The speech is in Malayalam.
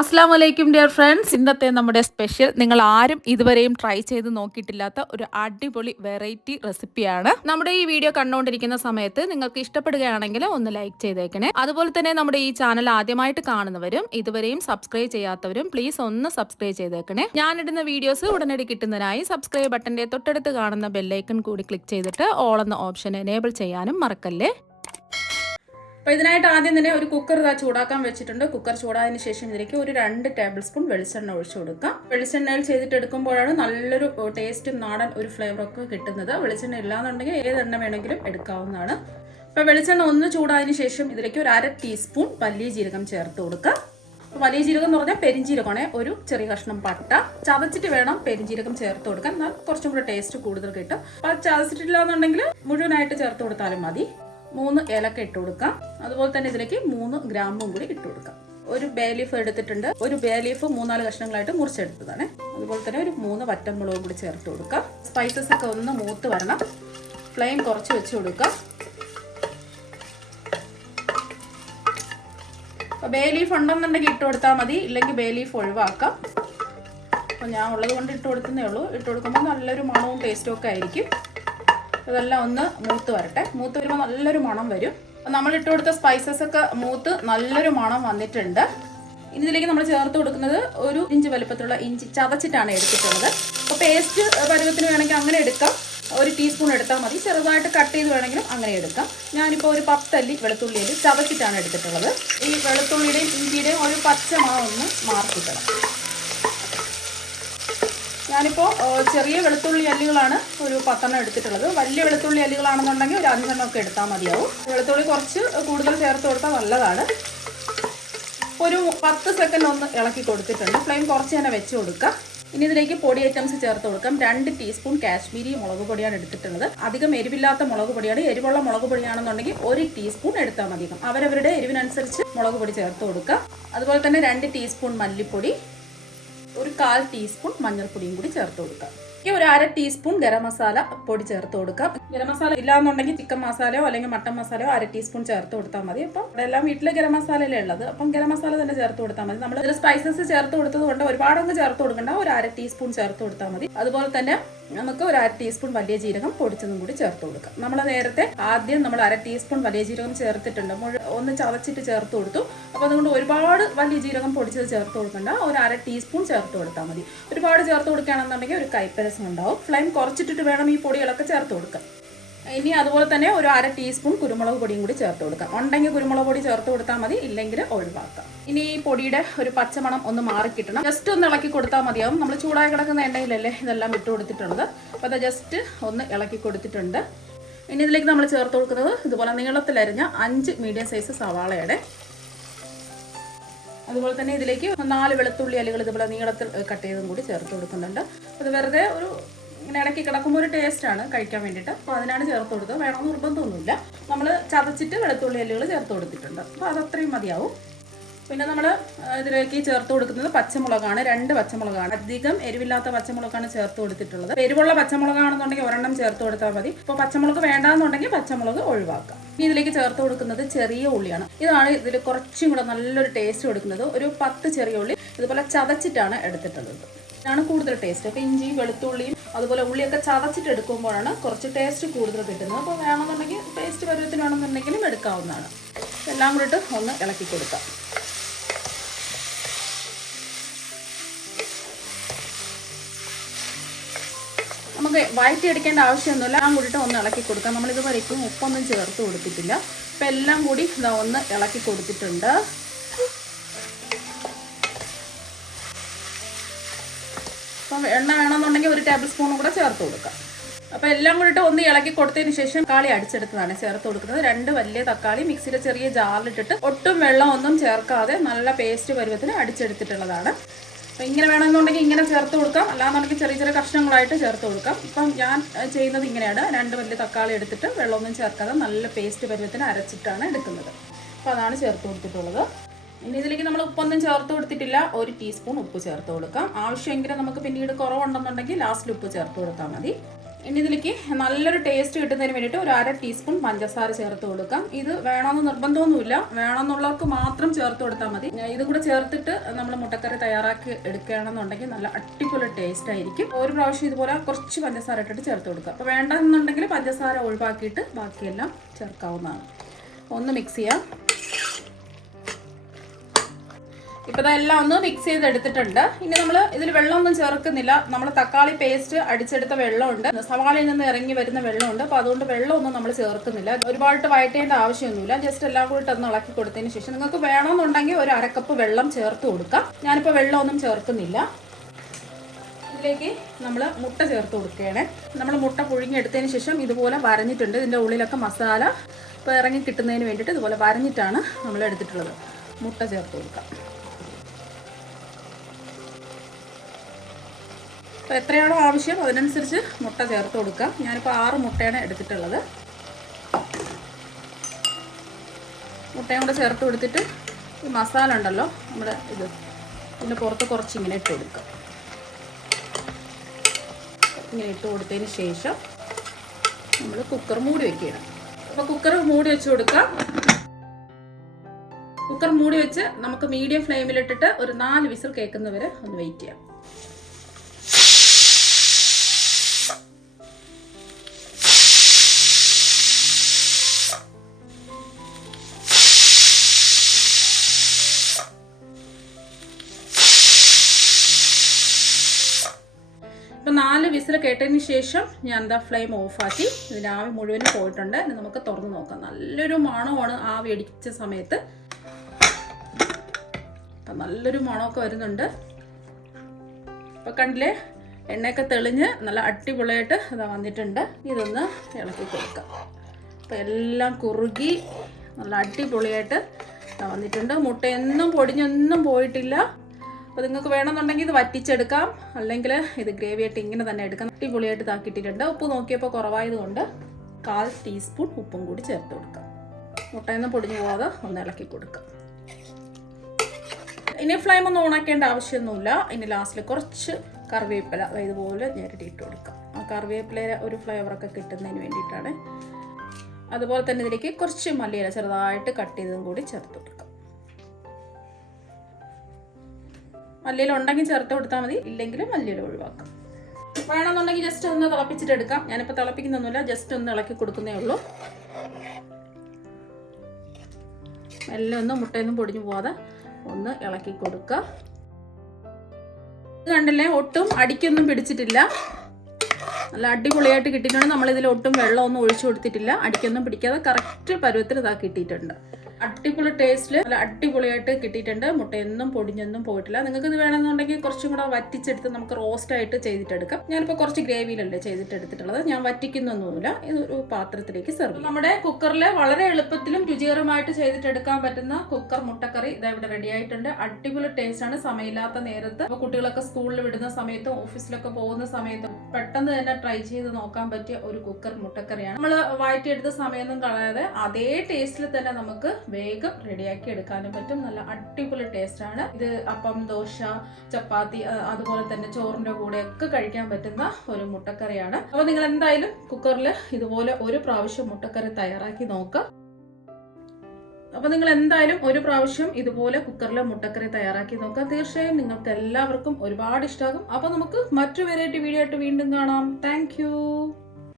അസ്സാം വലൈക്കും ഡിയർ ഫ്രണ്ട്സ്. ഇന്നത്തെ നമ്മുടെ സ്പെഷ്യൽ നിങ്ങൾ ആരും ഇതുവരെയും ട്രൈ ചെയ്ത് നോക്കിയിട്ടില്ലാത്ത ഒരു അടിപൊളി വെറൈറ്റി റെസിപ്പിയാണ്. നമ്മുടെ ഈ വീഡിയോ കണ്ടുകൊണ്ടിരിക്കുന്ന സമയത്ത് നിങ്ങൾക്ക് ഇഷ്ടപ്പെടുകയാണെങ്കിൽ ഒന്ന് ലൈക്ക് ചെയ്തേക്കണേ. അതുപോലെ തന്നെ നമ്മുടെ ഈ ചാനൽ ആദ്യമായിട്ട് കാണുന്നവരും ഇതുവരെയും സബ്സ്ക്രൈബ് ചെയ്യാത്തവരും പ്ലീസ് ഒന്ന് സബ്സ്ക്രൈബ് ചെയ്തേക്കണേ. ഞാനിടുന്ന വീഡിയോസ് ഉടനടി കിട്ടുന്നതിനായി സബ്സ്ക്രൈബ് ബട്ടന്റെ തൊട്ടടുത്ത് കാണുന്ന ബെല്ലൈക്കൺ കൂടി ക്ലിക്ക് ചെയ്തിട്ട് ഓൾ എന്ന ഓപ്ഷൻ എനേബിൾ ചെയ്യാനും മറക്കല്ലേ. അപ്പോൾ ഇതിനായിട്ട് ആദ്യം തന്നെ ഒരു കുക്കർ ചൂടാക്കാൻ വെച്ചിട്ടുണ്ട്. കുക്കർ ചൂടായതിന് ശേഷം ഇതിലേക്ക് ഒരു 2 ടേബിൾ സ്പൂൺ വെളിച്ചെണ്ണ ഒഴിച്ചു കൊടുക്കാം. വെളിച്ചെണ്ണയിൽ ചെയ്തിട്ടെടുക്കുമ്പോഴാണ് നല്ലൊരു ടേസ്റ്റും നാടൻ ഒരു ഫ്ലേവറൊക്കെ കിട്ടുന്നത്. വെളിച്ചെണ്ണ ഇല്ലാന്നുണ്ടെങ്കിൽ ഏതെണ്ണ വേണമെങ്കിലും എടുക്കാവുന്നതാണ്. അപ്പോൾ വെളിച്ചെണ്ണ ഒന്ന് ചൂടായതിന് ശേഷം ഇതിലേക്ക് ഒരു 1/2 ടീസ്പൂൺ വലിയ ജീരകം ചേർത്ത് കൊടുക്കാം. വലിയ ജീരകം എന്ന് പറഞ്ഞാൽ പെരിഞ്ജീരകമാണ്. ഒരു ചെറിയ കഷ്ണം പട്ട ചതച്ചിട്ട് വേണം പെരിഞ്ജീരകം ചേർത്ത് കൊടുക്കാൻ, എന്നാൽ കുറച്ചും കൂടെ ടേസ്റ്റ് കൂടുതൽ കിട്ടും. അപ്പോൾ ചതച്ചിട്ടില്ല എന്നുണ്ടെങ്കിൽ മുഴുവനായിട്ട് ചേർത്ത് കൊടുത്താലും മതി. 3 ഏലക്ക ഇട്ട് കൊടുക്കാം. അതുപോലെ തന്നെ ഇതിലേക്ക് 3 ഗ്രാമ്പും കൂടി ഇട്ട് കൊടുക്കാം. ഒരു ബേ ലീഫ് എടുത്തിട്ടുണ്ട്. ഒരു ബേ ലീഫ് 3-4 കഷ്ണങ്ങളായിട്ട് മുറിച്ചെടുത്തതാണ്. അതുപോലെ തന്നെ ഒരു 3 വറ്റൻമുളകും കൂടി ചേർത്ത് കൊടുക്കാം. സ്പൈസസ് ഒക്കെ ഒന്ന് മൂത്ത് വരണം. ഫ്ലെയിം കുറച്ച് വെച്ച് കൊടുക്കാം. ബേ ലീഫ് ഉണ്ടെന്നുണ്ടെങ്കിൽ ഇട്ട് കൊടുത്താൽ മതി, ഇല്ലെങ്കിൽ ബേ ലീഫ് ഒഴിവാക്കാം. അപ്പോൾ ഞാൻ ഉള്ളത് കൊണ്ട് ഇട്ട് കൊടുക്കുന്നേ ഉള്ളൂ. ഇട്ട് കൊടുക്കുമ്പോൾ നല്ലൊരു മണവും ടേസ്റ്റും ഒക്കെ ആയിരിക്കും. ഇതെല്ലാം ഒന്ന് മൂത്ത് വരട്ടെ. മൂത്ത് വരുമ്പോൾ നല്ലൊരു മണം വരും. നമ്മൾ ഇട്ട് കൊടുത്ത സ്പൈസസ് ഒക്കെ മൂത്ത് നല്ലൊരു മണം വന്നിട്ടുണ്ട്. ഇനി ഇതിലേക്ക് നമ്മൾ ചേർത്ത് കൊടുക്കുന്നത് ഒരു ഇഞ്ച് വലുപ്പത്തിലുള്ള ഇഞ്ചി ചതച്ചിട്ടാണ് എടുത്തിട്ടുള്ളത്. അപ്പോൾ പേസ്റ്റ് പരുവത്തിന് വേണമെങ്കിൽ അങ്ങനെ എടുക്കാം. ഒരു ടീസ്പൂൺ എടുത്താൽ മതി. ചെറുതായിട്ട് കട്ട് ചെയ്ത് വേണമെങ്കിലും അങ്ങനെ എടുക്കാം. ഞാനിപ്പോൾ ഒരു 10 അല്ലി വെളുത്തുള്ളിയിൽ ചതച്ചിട്ടാണ് എടുത്തിട്ടുള്ളത്. ഈ വെളുത്തുള്ളിയുടെയും ഇഞ്ചിയുടെയും ഒരു പച്ച മണം ഒന്ന് മാറി കിട്ടണം. ഞാനിപ്പോൾ ചെറിയ വെളുത്തുള്ളി അല്ലികളാണ് ഒരു 10 എടുത്തിട്ടുള്ളത്. വലിയ വെളുത്തുള്ളി അല്ലികളാണെന്നുണ്ടെങ്കിൽ ഒരു 5 ഒക്കെ എടുത്താൽ മതിയാവും. വെളുത്തുള്ളി കുറച്ച് കൂടുതൽ ചേർത്ത് കൊടുത്താൽ നല്ലതാണ്. ഒരു 10 സെക്കൻഡ് ഒന്ന് ഇളക്കി കൊടുത്തിട്ടുണ്ട്. ഫ്ലെയിം കുറച്ച് തന്നെ വെച്ച് കൊടുക്കാം. ഇനി ഇതിലേക്ക് പൊടി ഐറ്റംസ് ചേർത്ത് കൊടുക്കാം. 2 ടീസ്പൂൺ കാശ്മീരി മുളക് പൊടിയാണ് എടുത്തിട്ടുള്ളത്. അധികം എരിവില്ലാത്ത മുളക് പൊടിയാണ്. എരിവുള്ള മുളക് പൊടിയാണെന്നുണ്ടെങ്കിൽ 1 ടീസ്പൂൺ എടുത്താൽ മതി. അവരവരുടെ എരിവിനനുസരിച്ച് മുളക് പൊടി ചേർത്ത് കൊടുക്കാം. അതുപോലെ തന്നെ 2 ടീസ്പൂൺ മല്ലിപ്പൊടി, ഒരു 1/4 ടീസ്പൂൺ മഞ്ഞൾപ്പൊടിയും കൂടി ചേർത്ത് കൊടുക്കാം. ഈ ഒരു 1/2 ടീസ്പൂൺ ഗരം മസാല പൊടി ചേർത്ത് കൊടുക്കാം. ഗരം മസാല ഇല്ലാന്നുണ്ടെങ്കിൽ ചിക്കൻ മസാലയോ അല്ലെങ്കിൽ മട്ടൻ മസാലയോ 1/2 ടീസ്പൂൺ ചേർത്ത് കൊടുത്താൽ മതി. അപ്പം ഇവിടെ എല്ലാം വീട്ടിലെ ഗരം മസാലയിലേ ഉള്ളത്. അപ്പം ഗരം മസാല തന്നെ ചേർത്ത് കൊടുത്താൽ മതി. നമ്മൾ ഇതിൽ സ്പൈസസ് ചേർത്ത് കൊടുത്തത് കൊണ്ട് ഒരുപാടൊന്നും ചേർത്ത് കൊടുക്കണ്ട. ഒരു 1/2 ടീസ്പൂൺ ചേർത്ത് കൊടുത്താൽ മതി. അതുപോലെ തന്നെ നമുക്ക് ഒരു 1/2 ടീസ്പൂൺ വലിയ ജീരകം പൊടിച്ചതും കൂടി ചേർത്ത് കൊടുക്കാം. നമ്മൾ നേരത്തെ ആദ്യം നമ്മൾ 1/2 ടീസ്പൂൺ വലിയ ജീരകം ചേർത്തിട്ടുണ്ട്. ഒന്ന് ചതച്ചിട്ട് ചേർത്ത് കൊടുത്തു. അപ്പോൾ അതുകൊണ്ട് ഒരുപാട് വലിയ ജീരകം പൊടിച്ചത് ചേർത്ത് കൊടുക്കണ്ട. ഒരു 1/2 ടീസ്പൂൺ ചേർത്ത് കൊടുത്താൽ മതി. ഒരുപാട് ചേർത്ത് കൊടുക്കുകയാണെന്നുണ്ടെങ്കിൽ ഒരു കൈപ്പരസം ഉണ്ടാവും. ഫ്ലെയിം കുറച്ചിട്ടിട്ട് വേണം ഈ പൊടികളൊക്കെ ചേർത്ത് കൊടുക്കാം. ഇനി അതുപോലെ തന്നെ ഒരു 1/2 ടീസ്പൂൺ കുരുമുളക് പൊടിയും കൂടി ചേർത്ത് കൊടുക്കാം. ഉണ്ടെങ്കിൽ കുരുമുളക് പൊടി ചേർത്ത് കൊടുത്താൽ മതി, ഇല്ലെങ്കിൽ ഒഴിവാക്കാം. ഇനി ഈ പൊടിയുടെ ഒരു പച്ചമണം ഒന്ന് മാറി കിട്ടണം. ജസ്റ്റ് ഒന്ന് ഇളക്കി കൊടുത്താൽ മതിയാവും. നമ്മൾ ചൂടായി കിടക്കുന്ന എണ്ണയിലല്ലേ ഇതെല്ലാം ഇട്ട് കൊടുത്തിട്ടുള്ളത്. അപ്പോൾ അത് ജസ്റ്റ് ഒന്ന് ഇളക്കി കൊടുത്തിട്ടുണ്ട്. ഇനി ഇതിലേക്ക് നമ്മൾ ചേർത്ത് കൊടുക്കുന്നത് ഇതുപോലെ നീളത്തിലരിഞ്ഞ 5 മീഡിയം സൈസ് സവാളയുടെ, അതുപോലെ തന്നെ ഇതിലേക്ക് 4 വെളുത്തുള്ളി അല്ലികൾ ഇതുപോലെ നീളത്തിൽ കട്ട് ചെയ്തും കൂടി ചേർത്ത് കൊടുക്കുന്നുണ്ട്. അത് വെറുതെ ഒരു ഇങ്ങനെ ഇടയ്ക്ക് കിടക്കുമ്പോൾ ഒരു ടേസ്റ്റാണ് കഴിക്കാൻ വേണ്ടിയിട്ട്. അപ്പോൾ അതിനാണ് ചേർത്ത് കൊടുത്തത്. വേണമെന്ന് നിർബന്ധമൊന്നുമില്ല. നമ്മൾ ചതച്ചിട്ട് വെളുത്തുള്ളി അല്ലികൾ ചേർത്ത് കൊടുത്തിട്ടുണ്ട്. അപ്പോൾ അതത്രയും മതിയാവും. പിന്നെ നമ്മൾ ഇതിലേക്ക് ചേർത്ത് കൊടുക്കുന്നത് പച്ചമുളകാണ്. 2 പച്ചമുളകാണ്. അധികം എരിവില്ലാത്ത പച്ചമുളകാണ് ചേർത്ത് കൊടുത്തിട്ടുള്ളത്. എരിവുള്ള പച്ചമുളകാണെന്നുണ്ടെങ്കിൽ 1 ചേർത്ത് കൊടുത്താൽ മതി. ഇപ്പോൾ പച്ചമുളക് വേണ്ടാന്നുണ്ടെങ്കിൽ പച്ചമുളക് ഒഴിവാക്കാം. ഇനി ഇതിലേക്ക് ചേർത്ത് കൊടുക്കുന്നത് ചെറിയ ഉള്ളിയാണ്. ഇതാണ് ഇതിൽ കുറച്ചും കൂടെ നല്ലൊരു ടേസ്റ്റ് കൊടുക്കുന്നത്. ഒരു 10 ചെറിയ ഉള്ളി ഇതുപോലെ ചതച്ചിട്ടാണ് എടുത്തിട്ടുള്ളത്. ഇതാണ് കൂടുതൽ ടേസ്റ്റ്. അപ്പോൾ ഇഞ്ചിയും വെളുത്തുള്ളിയും അതുപോലെ ഉള്ളിയൊക്കെ ചതച്ചിട്ട് എടുക്കുമ്പോഴാണ് കുറച്ച് ടേസ്റ്റ് കൂടുതൽ കിട്ടുന്നത്. അപ്പോൾ വേണമെന്നുണ്ടെങ്കിൽ ടേസ്റ്റ് പരുവത്തിന് വേണമെന്നുണ്ടെങ്കിലും എടുക്കാവുന്നതാണ്. എല്ലാം കൂടിയിട്ട് ഒന്ന് ഇളക്കി കൊടുക്കാം. നമുക്ക് വഴറ്റി എടുക്കേണ്ട ആവശ്യമൊന്നുമില്ല. എല്ലാം കൂടിയിട്ട് ഒന്ന് ഇളക്കി കൊടുക്കാം. നമ്മളിത് വരയ്ക്കും ഉപ്പൊന്നും ചേർത്ത് കൊടുത്തിട്ടില്ല. അപ്പം എല്ലാം കൂടി ഇതാ ഒന്ന് ഇളക്കി കൊടുത്തിട്ടുണ്ട്. അപ്പം എണ്ണ വേണമെന്നുണ്ടെങ്കിൽ 1 ടേബിൾ സ്പൂണും കൂടെ ചേർത്ത് കൊടുക്കാം. അപ്പോൾ എല്ലാം കൂടിയിട്ട് ഒന്ന് ഇളക്കി കൊടുത്തതിന് ശേഷം തക്കാളി അടിച്ചെടുത്തതാണ് ചേർത്ത് കൊടുക്കുന്നത്. 2 വലിയ തക്കാളി മിക്സിയിലെ ചെറിയ ജാറിലിട്ടിട്ട് ഒട്ടും വെള്ളം ഒന്നും ചേർക്കാതെ നല്ല പേസ്റ്റ് പരുവത്തിന് അടിച്ചെടുത്തിട്ടുള്ളതാണ്. അപ്പോൾ ഇങ്ങനെ വേണമെന്നുണ്ടെങ്കിൽ ഇങ്ങനെ ചേർത്ത് കൊടുക്കാം, അല്ലാന്നുണ്ടെങ്കിൽ ചെറിയ ചെറിയ കഷ്ണങ്ങളായിട്ട് ചേർത്ത് കൊടുക്കാം. ഇപ്പം ഞാൻ ചെയ്യുന്നത് ഇങ്ങനെയാണ്. 2 വലിയ തക്കാളി എടുത്തിട്ട് വെള്ളമൊന്നും ചേർക്കാതെ നല്ല പേസ്റ്റ് പരുവത്തിന് അരച്ചിട്ടാണ് എടുക്കുന്നത്. അപ്പോൾ അതാണ് ചേർത്ത് കൊടുത്തിട്ടുള്ളത്. ഇനി ഇതിലേക്ക് നമ്മൾ ഉപ്പൊന്നും ചേർത്ത് കൊടുത്തിട്ടില്ല. 1 ടീസ്പൂൺ ഉപ്പ് ചേർത്ത് കൊടുക്കാം. ആവശ്യമെങ്കിലും നമുക്ക് പിന്നീട് കുറവുണ്ടെന്നുണ്ടെങ്കിൽ ലാസ്റ്റിൽ ഉപ്പ് ചേർത്ത് കൊടുത്താൽ മതി. ഇനി ഇതിലേക്ക് നല്ലൊരു ടേസ്റ്റ് കിട്ടുന്നതിന് വേണ്ടിയിട്ട് ഒരു 1/2 ടീസ്പൂൺ പഞ്ചസാര ചേർത്ത് കൊടുക്കാം. ഇത് വേണമെന്ന് നിർബന്ധമൊന്നുമില്ല, വേണമെന്നുള്ളവർക്ക് മാത്രം ചേർത്ത് കൊടുത്താൽ മതി. ഇത് കൂടെ ചേർത്തിട്ട് നമ്മൾ മുട്ടക്കറി തയ്യാറാക്കി എടുക്കുകയാണെന്നുണ്ടെങ്കിൽ നല്ല അടിപൊളി ടേസ്റ്റ് ആയിരിക്കും. ഒരു പ്രാവശ്യം ഇതുപോലെ കുറച്ച് പഞ്ചസാര ഇട്ടിട്ട് ചേർത്ത് കൊടുക്കുക. അപ്പോൾ വേണ്ടെന്നുണ്ടെങ്കിൽ പഞ്ചസാര ഒഴിവാക്കിയിട്ട് ബാക്കിയെല്ലാം ചേർക്കാവുന്നതാണ്. ഒന്ന് മിക്സ് ചെയ്യാം. ഇപ്പോൾ ഇതെല്ലാം ഒന്ന് മിക്സ് ചെയ്തെടുത്തിട്ടുണ്ട്. ഇനി നമ്മൾ ഇതിൽ വെള്ളമൊന്നും ചേർക്കുന്നില്ല. നമ്മൾ തക്കാളി പേസ്റ്റ് അടിച്ചെടുത്ത വെള്ളമുണ്ട്, സവാളയിൽ നിന്ന് ഇറങ്ങി വരുന്ന വെള്ളമുണ്ട്. അപ്പോൾ അതുകൊണ്ട് വെള്ളമൊന്നും നമ്മൾ ചേർക്കുന്നില്ല. ഒരുപാട് വഴറ്റേണ്ട ആവശ്യമൊന്നുമില്ല. ജസ്റ്റ് എല്ലാം കൂടി ഒന്ന് ഇളക്കി കൊടുത്തതിന് ശേഷം നിങ്ങൾക്ക് വേണമെന്നുണ്ടെങ്കിൽ ഒരു 1/2 കപ്പ് വെള്ളം ചേർത്ത് കൊടുക്കാം. ഞാനിപ്പോൾ വെള്ളമൊന്നും ചേർക്കുന്നില്ല. ഇതിലേക്ക് നമ്മൾ മുട്ട ചേർത്ത് കൊടുക്കുകയാണ്. നമ്മൾ മുട്ട പുഴുങ്ങിയെടുത്തതിന് ശേഷം ഇതുപോലെ വരഞ്ഞിട്ടുണ്ട്. ഇതിൻ്റെ ഉള്ളിലൊക്കെ മസാല ഇപ്പോൾ ഇറങ്ങി കിട്ടുന്നതിന് വേണ്ടിയിട്ട് ഇതുപോലെ വരഞ്ഞിട്ടാണ് നമ്മൾ എടുത്തിട്ടുള്ളത്. മുട്ട ചേർത്ത് കൊടുക്കാം. അപ്പോൾ എത്രയാണോ ആവശ്യം അതിനനുസരിച്ച് മുട്ട ചേർത്ത് കൊടുക്കാം. ഞാനിപ്പോൾ 6 മുട്ടയാണ് എടുത്തിട്ടുള്ളത്. മുട്ടയും കൂടെ ചേർത്ത് കൊടുത്തിട്ട് ഈ മസാല ഉണ്ടല്ലോ നമ്മുടെ ഇതിൻ്റെ പുറത്ത് കുറച്ച് ഇങ്ങനെ ഇട്ട് കൊടുക്കാം. ഇങ്ങനെ ഇട്ട് കൊടുത്തതിന് ശേഷം നമ്മൾ കുക്കർ മൂടി വെക്കണം. അപ്പോൾ കുക്കർ മൂടി വെച്ച് കൊടുക്കാം. കുക്കർ മൂടി വെച്ച് നമുക്ക് മീഡിയം ഫ്ലെയിമിലിട്ടിട്ട് ഒരു 4 വിസിൽ കേൾക്കുന്നവരെ ഒന്ന് വെയിറ്റ് ചെയ്യാം. ഇപ്പം 4 വിസിൽ കേട്ടതിന് ശേഷം ഞാൻ ഫ്ലെയിം ഓഫാക്കി. ഇതിൻ്റെ ആവി മുഴുവനും പോയിട്ടുണ്ട്. ഇനി നമുക്ക് തുറന്ന് നോക്കാം. നല്ലൊരു മണമാണ് ആവി അടിച്ച സമയത്ത്. നല്ലൊരു മണമൊക്കെ വരുന്നുണ്ട്. ഇപ്പം കണ്ടില്ലേ, എണ്ണയൊക്കെ തെളിഞ്ഞ് നല്ല അടിപൊളിയായിട്ട് ഇതാ വന്നിട്ടുണ്ട്. ഇതൊന്ന് ഇളക്കി കൊടുക്കാം. അപ്പം എല്ലാം കുറുകി നല്ല അടിപൊളിയായിട്ട് വന്നിട്ടുണ്ട്. മുട്ടയൊന്നും പൊടിഞ്ഞൊന്നും പോയിട്ടില്ല. അപ്പോൾ നിങ്ങൾക്ക് വേണമെന്നുണ്ടെങ്കിൽ ഇത് വറ്റിച്ചെടുക്കാം, അല്ലെങ്കിൽ ഇത് ഗ്രേവിയായിട്ട് ഇങ്ങനെ തന്നെ എടുക്കാം. അടിപൊളിയായിട്ട് ഇതാക്കിയിട്ടുണ്ട്. ഉപ്പ് നോക്കിയപ്പോൾ കുറവായതുകൊണ്ട് 1/4 ടീസ്പൂൺ ഉപ്പും കൂടി ചേർത്ത് കൊടുക്കാം. മുട്ടയൊന്നും പൊടിഞ്ഞു പോകാതെ ഒന്ന് ഇളക്കി കൊടുക്കാം. ഇനി ഫ്ലെയിം ഒന്നും ഓണാക്കേണ്ട ആവശ്യമൊന്നുമില്ല. ഇനി ലാസ്റ്റിൽ കുറച്ച് കറിവേപ്പില ഇതുപോലെ ഞെരടിയിട്ട് കൊടുക്കാം. ആ കറിവേപ്പില ഒരു ഫ്ലേവറൊക്കെ കിട്ടുന്നതിന് വേണ്ടിയിട്ടാണ്. അതുപോലെ തന്നെ ഇതിലേക്ക് കുറച്ച് മല്ലിയില ചെറുതായിട്ട് കട്ട് ചെയ്തതും കൂടി ചേർത്ത് കൊടുക്കാം. മല്ലിയില ഉണ്ടെങ്കിൽ ചേർത്ത് കൊടുത്താൽ മതി, ഇല്ലെങ്കിലും മല്ലിയില ഒഴിവാക്കാം. വേണമെന്നുണ്ടെങ്കിൽ ജസ്റ്റ് ഒന്ന് തിളപ്പിച്ചിട്ട് എടുക്കാം. ഞാനിപ്പോൾ തിളപ്പിക്കുന്നൊന്നുമില്ല, ജസ്റ്റ് ഒന്ന് ഇളക്കി കൊടുക്കുന്നേ ഉള്ളൂ. എല്ലാം ഒന്ന് മുട്ടയൊന്നും പൊടിഞ്ഞു പോവാതെ ഒന്ന് ഇളക്കി കൊടുക്കുക. ഇത് കണ്ടില്ലേ, ഒട്ടും അടിക്കൊന്നും പിടിച്ചിട്ടില്ല. നല്ല അടിപൊളിയായിട്ട് കിട്ടിയിട്ടുണ്ട്. നമ്മളിതിൽ ഒട്ടും വെള്ളമൊന്നും ഒഴിച്ചു കൊടുത്തിട്ടില്ല. അടിക്കൊന്നും പിടിക്കാതെ കറക്റ്റ് പരുവത്തിൽ ഇതാക്കി കിട്ടിയിട്ടുണ്ട്. അടിപൊളി ടേസ്റ്റിൽ നല്ല അടിപൊളിയായിട്ട് കിട്ടിയിട്ടുണ്ട്. മുട്ടയൊന്നും പൊടിഞ്ഞൊന്നും പോയിട്ടില്ല. നിങ്ങൾക്ക് ഇത് വേണമെന്നുണ്ടെങ്കിൽ കുറച്ചും കൂടെ വറ്റിച്ചെടുത്ത് നമുക്ക് റോസ്റ്റായിട്ട് ചെയ്തിട്ടെടുക്കാം. ഞാനിപ്പോൾ കുറച്ച് ഗ്രേവിയിലല്ലേ ചെയ്തിട്ടെടുത്തിട്ടുള്ളത്. ഞാൻ വറ്റിക്കുന്നൊന്നുമില്ല. ഇതൊരു പാത്രത്തിലേക്ക് സെർവ് ചെയ്യും. നമ്മുടെ കുക്കറിൽ വളരെ എളുപ്പത്തിലും രുചികരമായിട്ട് ചെയ്തിട്ടെടുക്കാൻ പറ്റുന്ന കുക്കർ മുട്ടക്കറി ഇതാ ഇവിടെ റെഡി ആയിട്ടുണ്ട്. അടിപൊളി ടേസ്റ്റാണ്. സമയമില്ലാത്ത നേരത്ത് അപ്പോൾ കുട്ടികളൊക്കെ സ്കൂളിൽ വിടുന്ന സമയത്തും ഓഫീസിലൊക്കെ പോകുന്ന സമയത്തും പെട്ടെന്ന് തന്നെ ട്രൈ ചെയ്ത് നോക്കാൻ പറ്റിയ ഒരു കുക്കർ മുട്ടക്കറിയാണ്. നമ്മൾ വഴറ്റിയെടുത്ത സമയമൊന്നും കളയാതെ അതേ ടേസ്റ്റിൽ തന്നെ നമുക്ക് വേഗം റെഡിയാക്കി എടുക്കാനും പറ്റും. നല്ല അടിപൊളി ടേസ്റ്റ് ആണ് ഇത്. അപ്പം, ദോശ, ചപ്പാത്തി, അതുപോലെ തന്നെ ചോറിന്റെ കൂടെ ഒക്കെ കഴിക്കാൻ പറ്റുന്ന ഒരു മുട്ടക്കറിയാണ്. അപ്പോൾ നിങ്ങൾ എന്തായാലും കുക്കറിൽ ഇതുപോലെ ഒരു പ്രാവശ്യം മുട്ടക്കറി തയ്യാറാക്കി നോക്കുക. അപ്പോൾ നിങ്ങൾ എന്തായാലും ഒരു പ്രാവശ്യം ഇതുപോലെ കുക്കറിൽ മുട്ടക്കറി തയ്യാറാക്കി നോക്കുക. തീർച്ചയായും നിങ്ങൾക്ക് എല്ലാവർക്കും ഒരുപാട് ഇഷ്ടമാകും. അപ്പോൾ നമുക്ക് മറ്റു വെറൈറ്റി വീഡിയോ ആയിട്ട് വീണ്ടും കാണാം. താങ്ക്